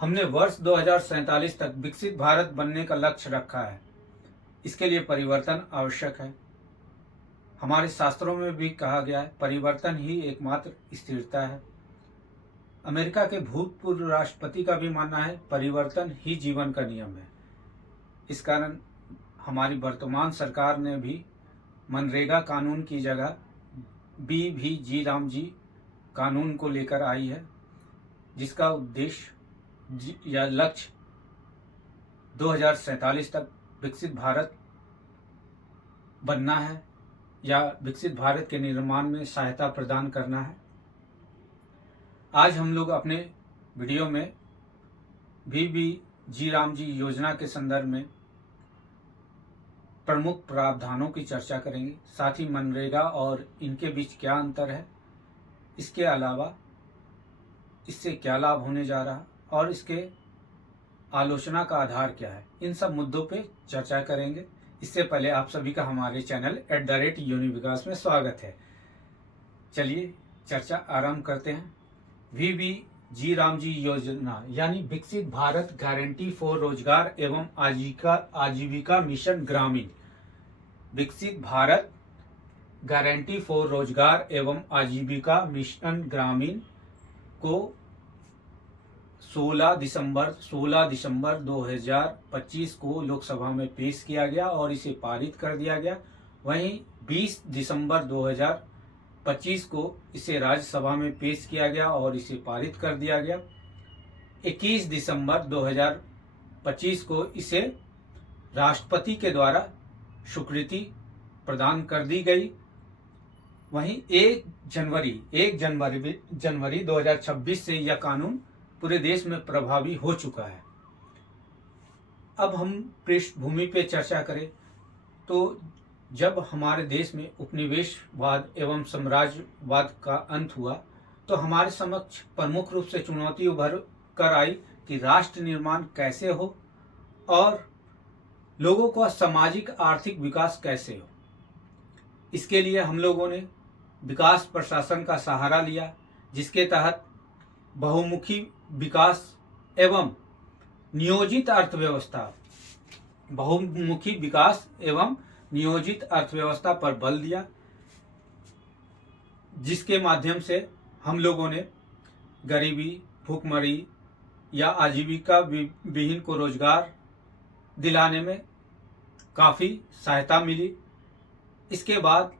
हमने वर्ष 2047 तक विकसित भारत बनने का लक्ष्य रखा है। इसके लिए परिवर्तन आवश्यक है। हमारे शास्त्रों में भी कहा गया है, परिवर्तन ही एकमात्र स्थिरता है। अमेरिका के भूतपूर्व राष्ट्रपति का भी मानना है, परिवर्तन ही जीवन का नियम है। इस कारण हमारी वर्तमान सरकार ने भी मनरेगा कानून की जगह BVG रामजी कानून को लेकर आई है, जिसका उद्देश्य या लक्ष्य 2047 तक विकसित भारत बनना है या विकसित भारत के निर्माण में सहायता प्रदान करना है। आज हम लोग अपने वीडियो में BVG रामजी योजना के संदर्भ में प्रमुख प्रावधानों की चर्चा करेंगे। साथ ही मनरेगा और इनके बीच क्या अंतर है, इसके अलावा इससे क्या लाभ होने जा रहा और इसके आलोचना का आधार क्या है, इन सब मुद्दों पे चर्चा करेंगे। इससे पहले आप सभी का हमारे चैनल @यूनिविकास में स्वागत है। चलिए चर्चा आरंभ करते हैं। BVG रामजी योजना यानी विकसित भारत गारंटी फॉर रोजगार एवं आजीविका मिशन ग्रामीण। विकसित भारत गारंटी फॉर रोजगार एवं आजीविका मिशन ग्रामीण को 16 दिसंबर 2025 को लोकसभा में पेश किया गया और इसे पारित कर दिया गया। वहीं 20 दिसंबर 2025 को इसे राज्यसभा में पेश किया गया और इसे पारित कर दिया गया। 21 दिसंबर 2025 को इसे राष्ट्रपति के द्वारा स्वीकृति प्रदान कर दी गई। वहीं 1 जनवरी 2026 से यह कानून पूरे देश में प्रभावी हो चुका है। अब हम पृष्ठभूमि पे चर्चा करें तो जब हमारे देश में उपनिवेशवाद एवं साम्राज्यवाद का अंत हुआ तो हमारे समक्ष प्रमुख रूप से चुनौती उभर कर आई कि राष्ट्र निर्माण कैसे हो और लोगों का सामाजिक आर्थिक विकास कैसे हो। इसके लिए हम लोगों ने विकास प्रशासन का सहारा लिया, जिसके तहत बहुमुखी विकास एवं नियोजित अर्थव्यवस्था पर बल दिया, जिसके माध्यम से हम लोगों ने गरीबी, भूखमरी या आजीविका विहीन को रोजगार दिलाने में काफ़ी सहायता मिली। इसके बाद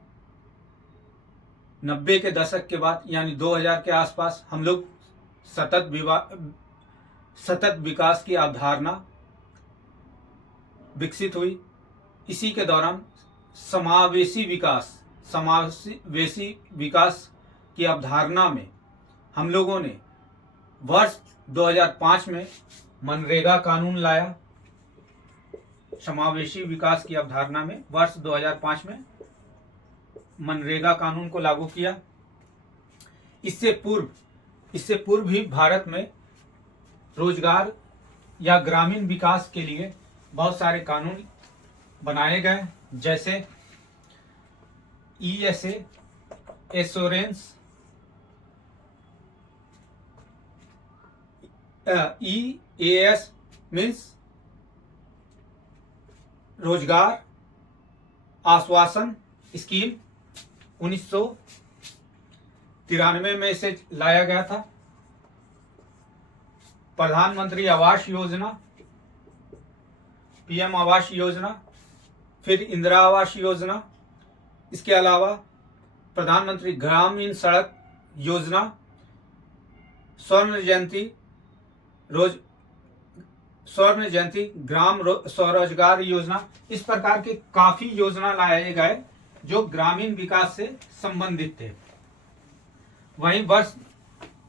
90 के दशक के बाद यानी 2000 के आसपास हम लोग सतत विकास की अवधारणा विकसित हुई। इसी के दौरान समावेशी विकास की अवधारणा में हम लोगों ने वर्ष 2005 में मनरेगा कानून लाया। समावेशी विकास की अवधारणा में वर्ष 2005 में मनरेगा कानून को लागू किया। इससे पूर्व भी भारत में रोजगार या ग्रामीण विकास के लिए बहुत सारे कानून बनाए गए, जैसे ESA एश्योरेंस, EAS मीन्स रोजगार आश्वासन स्कीम 1993 में इसे लाया गया था। प्रधानमंत्री आवास योजना, PM आवास योजना, फिर इंदिरा आवास योजना। इसके अलावा प्रधानमंत्री ग्रामीण सड़क योजना, स्वर्ण जयंती ग्राम स्वरोजगार योजना। इस प्रकार के काफी योजना लाए गए जो ग्रामीण विकास से संबंधित थे। वहीं वर्ष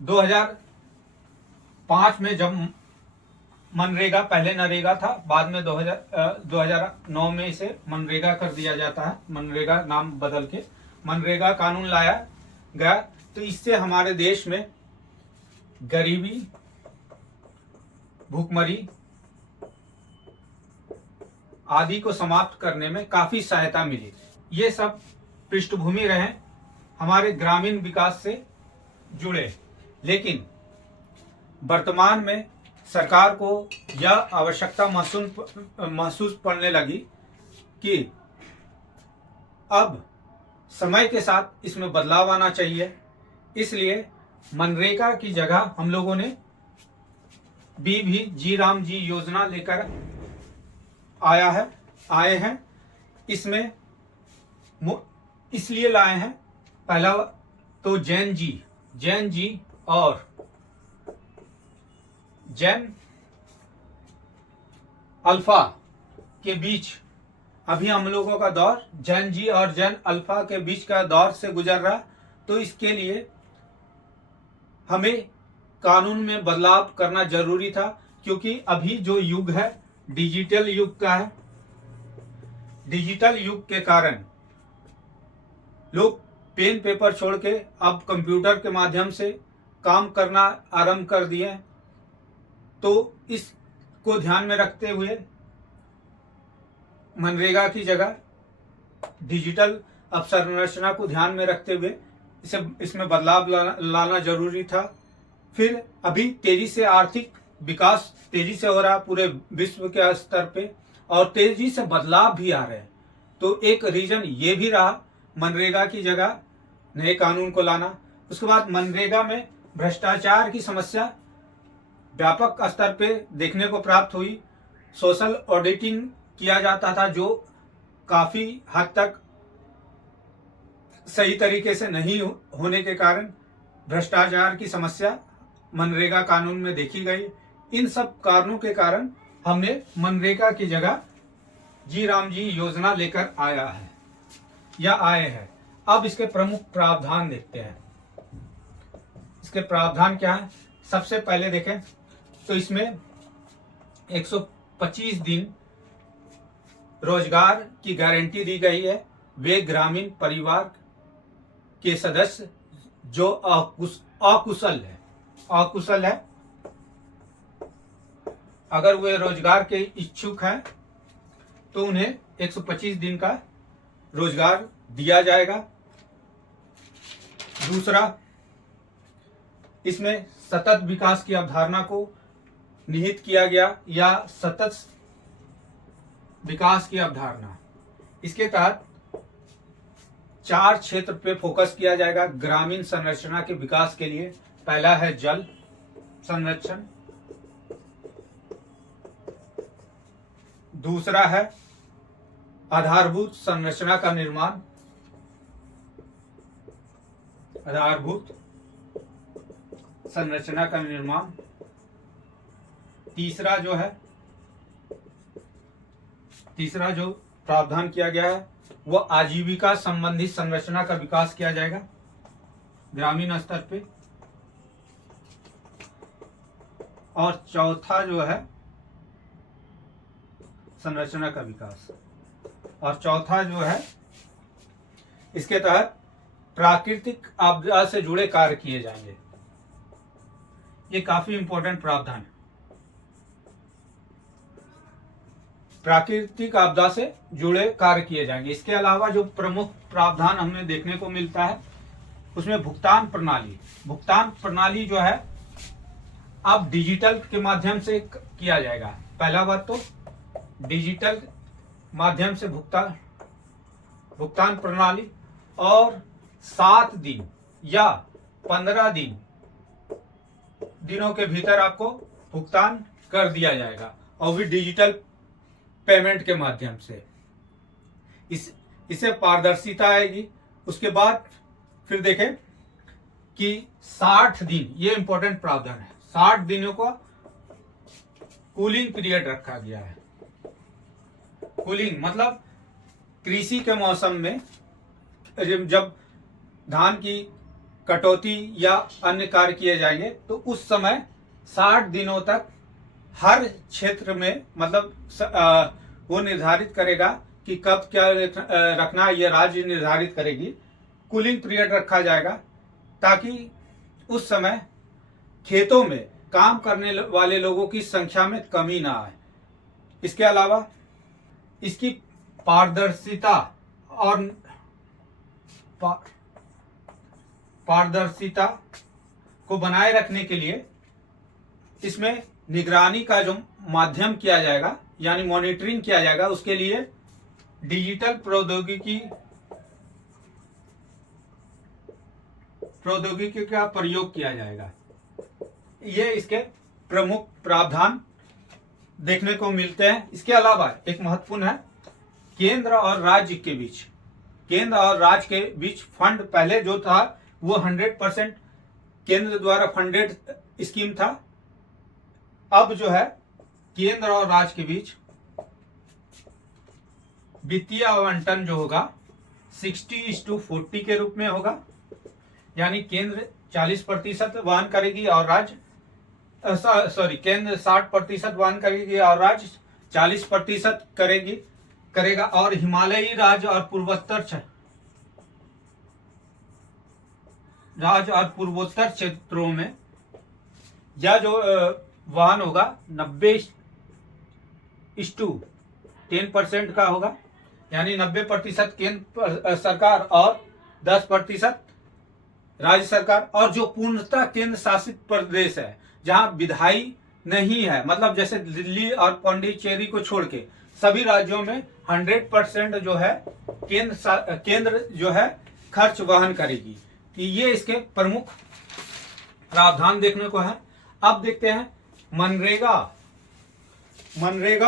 2005 में जब मनरेगा, पहले नरेगा था, बाद में 2009 में इसे मनरेगा कर दिया जाता है, मनरेगा नाम बदल के मनरेगा कानून लाया गया, तो इससे हमारे देश में गरीबी, भूखमरी आदि को समाप्त करने में काफी सहायता मिली। ये सब पृष्ठभूमि रहे हमारे ग्रामीण विकास से जुड़े। लेकिन वर्तमान में सरकार को यह आवश्यकता महसूस पड़ने लगी कि अब समय के साथ इसमें बदलाव आना चाहिए। इसलिए मनरेगा की जगह हम लोगों ने जी राम जी योजना लेकर आए हैं। इसमें इसलिए लाए हैं, पहला तो जैन जी और जैन अल्फा के बीच अभी हम लोगों का दौर जैन जी और जैन अल्फा के बीच का दौर से गुजर रहा। तो इसके लिए हमें कानून में बदलाव करना जरूरी था, क्योंकि अभी जो युग है डिजिटल युग का है। डिजिटल युग के कारण लोग पेन पेपर छोड़ के अब कंप्यूटर के माध्यम से काम करना आरंभ कर दिए हैं। तो इसको ध्यान में रखते हुए मनरेगा की जगह डिजिटल अवसंरचना को ध्यान में रखते हुए इसमें बदलाव लाना जरूरी था। फिर अभी तेजी से आर्थिक विकास तेजी से हो रहा पूरे विश्व के स्तर पे, और तेजी से बदलाव भी आ रहे हैं। तो एक रीजन ये भी रहा मनरेगा की जगह नए कानून को लाना। उसके बाद मनरेगा में भ्रष्टाचार की समस्या व्यापक स्तर पे देखने को प्राप्त हुई। सोशल ऑडिटिंग किया जाता था, जो काफी हद तक सही तरीके से नहीं होने के कारण भ्रष्टाचार की समस्या मनरेगा कानून में देखी गई। इन सब कारणों के कारण हमने मनरेगा की जगह जी राम जी योजना लेकर आए हैं। अब इसके प्रमुख प्रावधान देखते हैं। इसके प्रावधान क्या है? सबसे पहले देखें तो इसमें 125 दिन रोजगार की गारंटी दी गई है। वे ग्रामीण परिवार के सदस्य जो अकुशल है, अगर वे रोजगार के इच्छुक हैं तो उन्हें 125 दिन का रोजगार दिया जाएगा। दूसरा, इसमें सतत विकास की अवधारणा को निहित किया गया, या सतत विकास की अवधारणा। इसके तहत 4 क्षेत्र पे फोकस किया जाएगा ग्रामीण संरचना के विकास के लिए। पहला है जल संरक्षण, दूसरा है आधारभूत संरचना का निर्माण, तीसरा जो प्रावधान किया गया है वो आजीविका संबंधी संरचना का विकास किया जाएगा ग्रामीण स्तर पे। और चौथा जो है संरचना का विकास, और चौथा जो है इसके तहत प्राकृतिक आपदा से जुड़े कार्य किए जाएंगे। ये काफी इंपॉर्टेंट प्रावधान है। प्राकृतिक आपदा से जुड़े कार्य किए जाएंगे। इसके अलावा जो प्रमुख प्रावधान हमें देखने को मिलता है उसमें भुगतान प्रणाली जो है अब डिजिटल के माध्यम से किया जाएगा। पहला बात तो डिजिटल माध्यम से भुगतान प्रणाली, और 7 दिन या 15 दिनों के भीतर आपको भुगतान कर दिया जाएगा, और भी डिजिटल पेमेंट के माध्यम से। इससे पारदर्शिता आएगी। उसके बाद फिर देखें कि 60 दिन, ये इंपॉर्टेंट प्रावधान है, 60 दिनों का कूलिंग पीरियड रखा गया है। कूलिंग मतलब कृषि के मौसम में जब धान की कटौती या अन्य कार्य किए जाएंगे तो उस समय 60 दिनों तक हर क्षेत्र में, मतलब वो निर्धारित करेगा कि कब क्या रखना है, ये राज्य निर्धारित करेगी। कूलिंग पीरियड रखा जाएगा ताकि उस समय खेतों में काम करने वाले लोगों की संख्या में कमी ना आए। इसके अलावा इसकी पारदर्शिता को बनाए रखने के लिए इसमें निगरानी का जो माध्यम किया जाएगा यानी मॉनिटरिंग किया जाएगा, उसके लिए डिजिटल प्रौद्योगिकी का प्रयोग किया जाएगा। ये इसके प्रमुख प्रावधान देखने को मिलते हैं। इसके अलावा एक महत्वपूर्ण है केंद्र और राज्य के बीच। केंद्र और राज्य के बीच फंड पहले जो था वो 100% केंद्र द्वारा फंडेड स्कीम था। अब जो है केंद्र और राज्य के बीच वित्तीय आवंटन जो होगा 60:40 के रूप में होगा, यानी केंद्र 40% वहन करेगी और राज्य केंद्र 60% वहन करेगी और राज्य 40% करेगा। और हिमालयी राज्य और पूर्वोत्तर क्षेत्रों में यह जो वहन होगा 90:10% का होगा, यानी 90% केंद्र सरकार और 10% राज्य सरकार। और जो पूर्णतः केंद्र शासित प्रदेश है जहां विधायी नहीं है, मतलब जैसे दिल्ली और पांडिचेरी को छोड़ के सभी राज्यों में 100% जो है केंद्र जो है खर्च वहन करेगी। तो ये इसके प्रमुख प्रावधान देखने को है। अब देखते हैं मनरेगा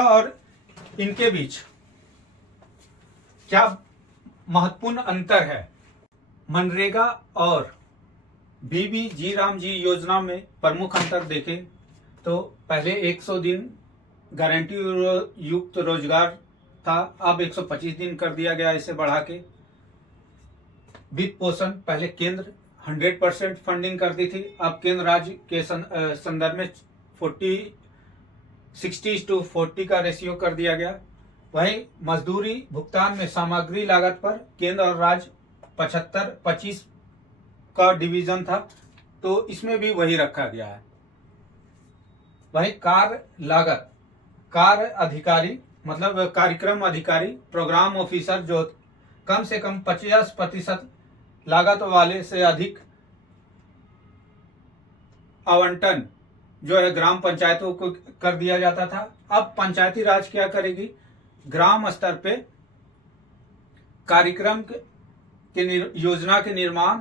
और इनके बीच क्या महत्वपूर्ण अंतर है। मनरेगा और बीबीजी रामजी योजना में प्रमुख अंतर देखें तो पहले 100 दिन गारंटी युक्त रोजगार था, अब 125 दिन कर दिया गया इसे बढ़ा के। वित्त पोषण पहले केंद्र 100% फंडिंग करती थी, अब केंद्र राज्य के संदर्भ में 60:40 का रेशियो कर दिया गया। वहीं मजदूरी भुगतान में सामग्री लागत पर केंद्र और राज्य 75-25 का डिवीजन था, तो इसमें भी वही रखा गया है। वही कार्य अधिकारी मतलब कार्यक्रम अधिकारी, प्रोग्राम ऑफिसर जो कम से कम 50% लागत वाले से अधिक आवंटन जो है ग्राम पंचायतों को कर दिया जाता था। अब पंचायती राज क्या करेगी, ग्राम स्तर पे कार्यक्रम के योजना के निर्माण,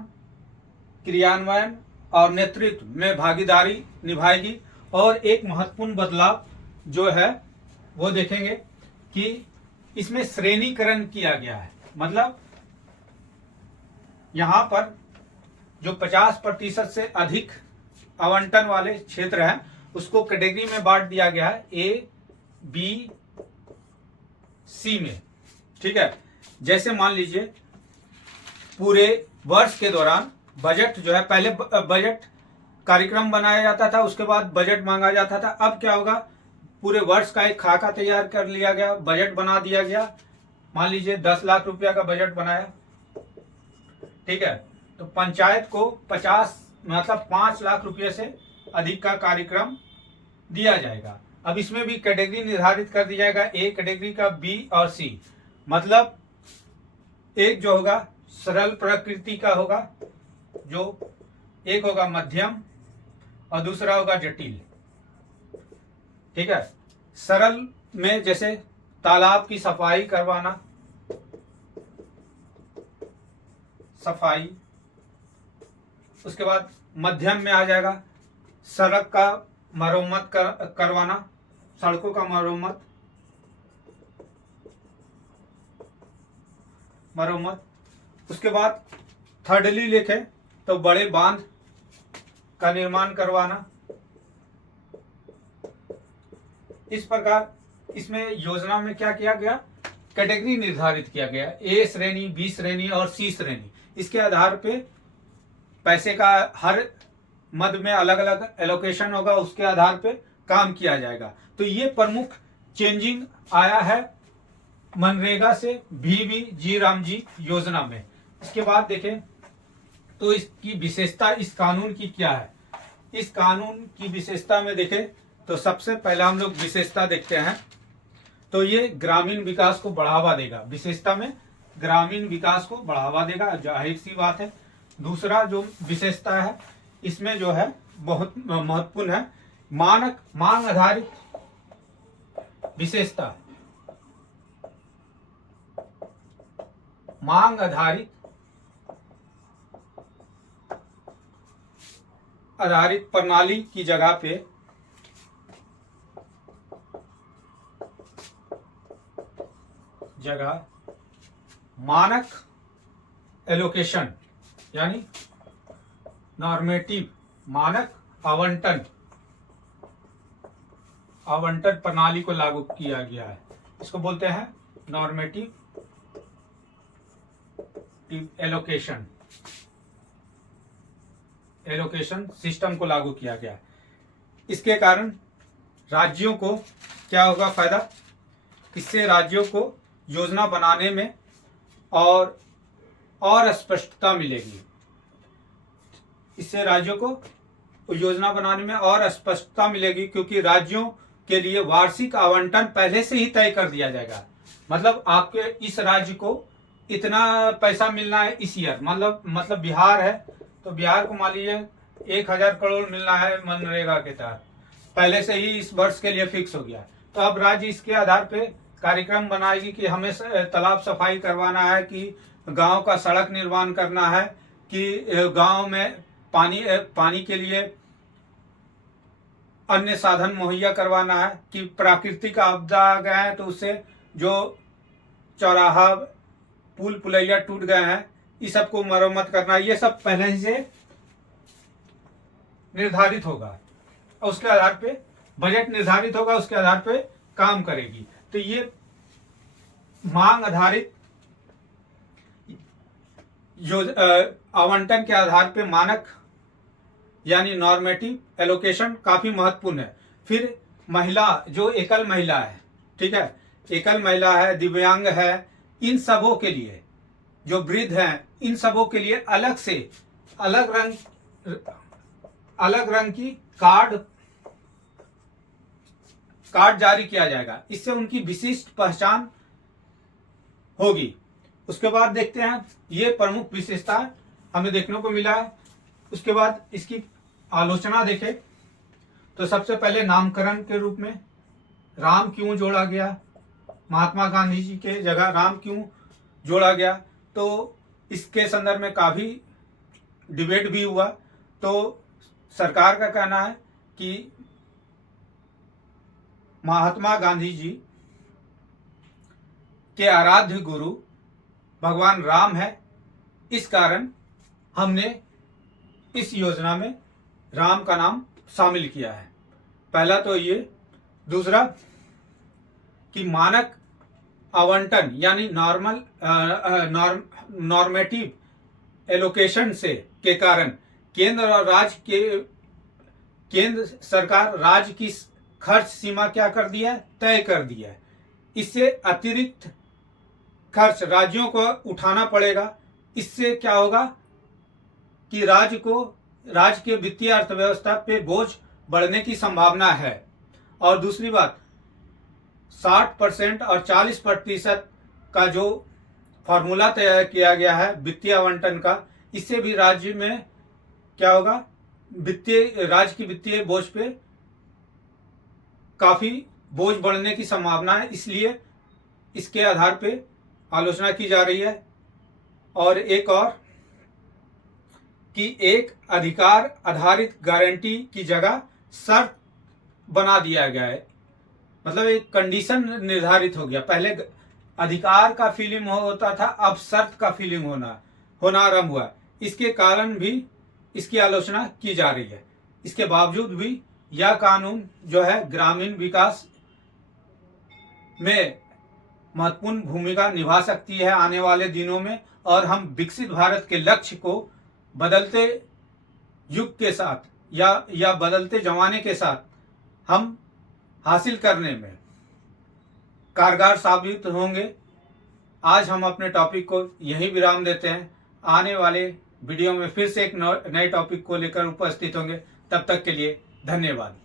क्रियान्वयन और नेतृत्व में भागीदारी निभाएगी। और एक महत्वपूर्ण बदलाव जो है वो देखेंगे कि इसमें श्रेणीकरण किया गया है, मतलब यहां पर जो 50% से अधिक आवंटन वाले क्षेत्र हैं उसको कैटेगरी में बांट दिया गया है, ए बी सी में। ठीक है, जैसे मान लीजिए पूरे वर्ष के दौरान बजट जो है, पहले बजट कार्यक्रम बनाया जाता था, उसके बाद बजट मांगा जाता था। अब क्या होगा, पूरे वर्ष का एक खाका तैयार कर लिया गया, बजट बना दिया गया। मान लीजिए 10 लाख रुपया का बजट बनाया, ठीक है, तो पंचायत को 5 लाख रुपये से अधिक का कार्यक्रम दिया जाएगा। अब इसमें भी कैटेगरी निर्धारित कर दिया जाएगा, ए कैटेगरी का, बी और सी। मतलब एक जो होगा सरल प्रकृति का होगा, जो एक होगा मध्यम और दूसरा होगा जटिल। ठीक है, सरल में जैसे तालाब की सफाई करवाना, उसके बाद मध्यम में आ जाएगा सड़क का मरम्मत करवाना, सड़कों का मरम्मत। उसके बाद थर्डली लिखे तो बड़े बांध का निर्माण करवाना। इस प्रकार इसमें योजना में क्या किया गया, कैटेगरी निर्धारित किया गया, ए श्रेणी, बी श्रेणी और सी श्रेणी। इसके आधार पे पैसे का हर मद में अलग अलग एलोकेशन होगा, उसके आधार पे काम किया जाएगा। तो ये प्रमुख चेंजिंग आया है मनरेगा से बीबीजी रामजी योजना में। इसके बाद देखें तो इसकी विशेषता इस कानून की क्या है। इस कानून की विशेषता में देखें तो सबसे पहला हम लोग विशेषता देखते हैं, तो ये ग्रामीण विकास को बढ़ावा देगा। विशेषता में ग्रामीण विकास को बढ़ावा देगा, जाहिर सी बात है। दूसरा जो विशेषता है इसमें जो है बहुत महत्वपूर्ण है, मानक मांग आधारित विशेषता, मांग आधारित प्रणाली की जगह मानक एलोकेशन यानी नॉर्मेटिव मानक आवंटन प्रणाली को लागू किया गया है। इसको बोलते हैं नॉर्मेटिव एलोकेशन सिस्टम को लागू किया गया। इसके कारण राज्यों को क्या होगा फायदा? इससे राज्यों को योजना बनाने में और स्पष्टता मिलेगी। इससे राज्यों को योजना बनाने में और स्पष्टता मिलेगी, क्योंकि राज्यों के लिए वार्षिक आवंटन पहले से ही तय कर दिया जाएगा। मतलब आपके इस राज्य को इतना पैसा मिलना है इस ईयर, मतलब बिहार है तो बिहार को मान लीजिए 1000 करोड़ मिलना है मनरेगा के तहत, पहले से ही इस वर्ष के लिए फिक्स हो गया। तो अब राज्य इसके आधार पे कार्यक्रम बनाएगी कि हमें तालाब सफाई करवाना है, कि गांव का सड़क निर्माण करना है, कि गांव में पानी के लिए अन्य साधन मुहैया करवाना है, कि प्राकृतिक आपदा आ गया है तो उससे जो चौराहा पुल पुलैया टूट गए हैं इस सब को मरम्मत करना है। ये सब पहले ही से निर्धारित होगा और उसके आधार पे बजट निर्धारित होगा, उसके आधार पे काम करेगी। तो ये मांग आधारित आवंटन के आधार पे मानक यानी नॉर्मेटिव एलोकेशन काफी महत्वपूर्ण है। फिर महिला, जो एकल महिला है, ठीक है, एकल महिला है, दिव्यांग है, इन सबों के लिए, जो वृद्ध हैं, इन सबों के लिए अलग से अलग रंग की कार्ड जारी किया जाएगा। इससे उनकी विशिष्ट पहचान होगी। उसके बाद देखते हैं, ये प्रमुख विशेषता हमें देखने को मिला है। उसके बाद इसकी आलोचना देखें तो सबसे पहले नामकरण के रूप में राम क्यों जोड़ा गया, महात्मा गांधी जी के जगह राम क्यों जोड़ा गया, तो इसके संदर्भ में काफी डिबेट भी हुआ। तो सरकार का कहना है कि महात्मा गांधी जी के आराध्य गुरु भगवान राम है, इस कारण हमने इस योजना में राम का नाम शामिल किया है। पहला तो ये। दूसरा कि मानक आवंटन यानी नॉर्मेटिव एलोकेशन से के कारण केंद्र सरकार राज्य की खर्च सीमा क्या कर दिया है, तय कर दिया है। इससे अतिरिक्त खर्च राज्यों को उठाना पड़ेगा। इससे क्या होगा कि राज्य के वित्तीय अर्थव्यवस्था पे बोझ बढ़ने की संभावना है। और दूसरी बात, 60% और 40% का जो फॉर्मूला तैयार किया गया है वित्तीय आवंटन का, इससे भी राज्य में क्या होगा, राज्य की वित्तीय बोझ पे काफी बोझ बढ़ने की संभावना है। इसलिए इसके आधार पे आलोचना की जा रही है। और एक और कि एक अधिकार आधारित गारंटी की जगह शर्त बना दिया गया है, मतलब एक कंडीशन निर्धारित हो गया। पहले अधिकार का फीलिंग होता था, अब शर्त का फीलिंग होना आरंभ हुआ। इसके कारण भी इसकी आलोचना की जा रही है। इसके बावजूद भी यह कानून जो है ग्रामीण विकास में महत्वपूर्ण भूमिका निभा सकती है आने वाले दिनों में, और हम विकसित भारत के लक्ष्य को बदलते युग के साथ या बदलते जमाने के साथ हम हासिल करने में कारगर साबित होंगे। आज हम अपने टॉपिक को यही विराम देते हैं। आने वाले वीडियो में फिर से एक नए टॉपिक को लेकर उपस्थित होंगे। तब तक के लिए धन्यवाद।